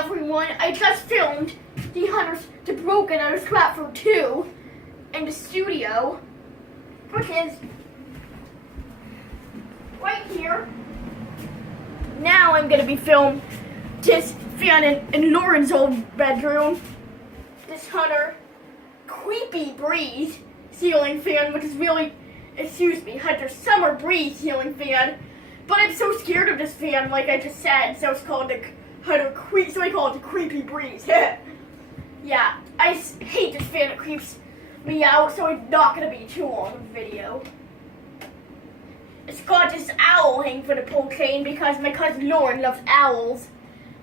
everyone, I just filmed the Broken Under Stratford 2 in the studio, which is right here. Now I'm going to be filming this fan in Lauren's old bedroom. This Hunter Creepy Breeze ceiling fan, which is really, Hunter's Summer Breeze ceiling fan. But I'm so scared of this fan, like I just said, so it's called the so I call it the Creepy Breeze. Yeah, I hate this fan, it creeps me out, so it's not going to be too long of a video. It's got this owl hanging for the pull chain because my cousin Lauren loves owls.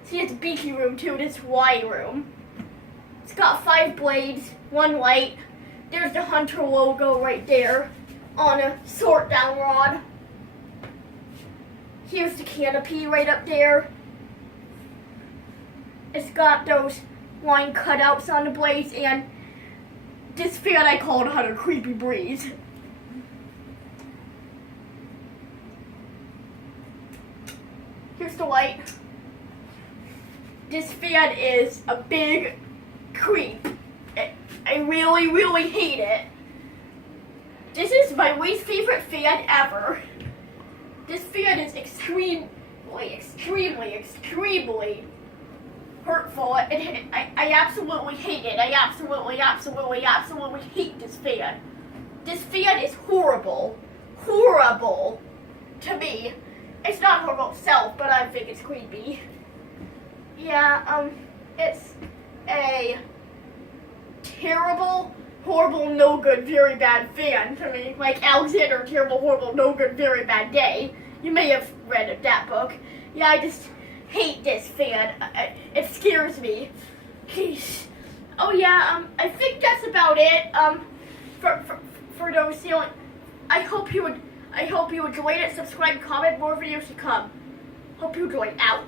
See, it's a beaky room too, this Y room. It's got 5 blades, 1 light. There's the Hunter logo right there on a sort down rod. Here's the canopy right up there. It's got those line cutouts on the blades, and this fan I called Hunter Creepy Breeze. Here's the light. This fan is a big creep. I really, really hate it. This is my least favorite fan ever. This fan is extremely hurtful. I absolutely hate it. I absolutely hate this fan. This fan is horrible. Horrible to me. It's not horrible itself, but I think it's creepy. Yeah, it's a terrible, horrible, no good, very bad fan to me. Like Alexander, terrible, horrible, no good, very bad day. You may have read that book. Yeah, I just hate this fan. It scares me. Oh yeah, I think that's about it. For those ceiling. I hope you enjoyed it. Subscribe, comment, more videos to come. Hope you enjoyed. Out.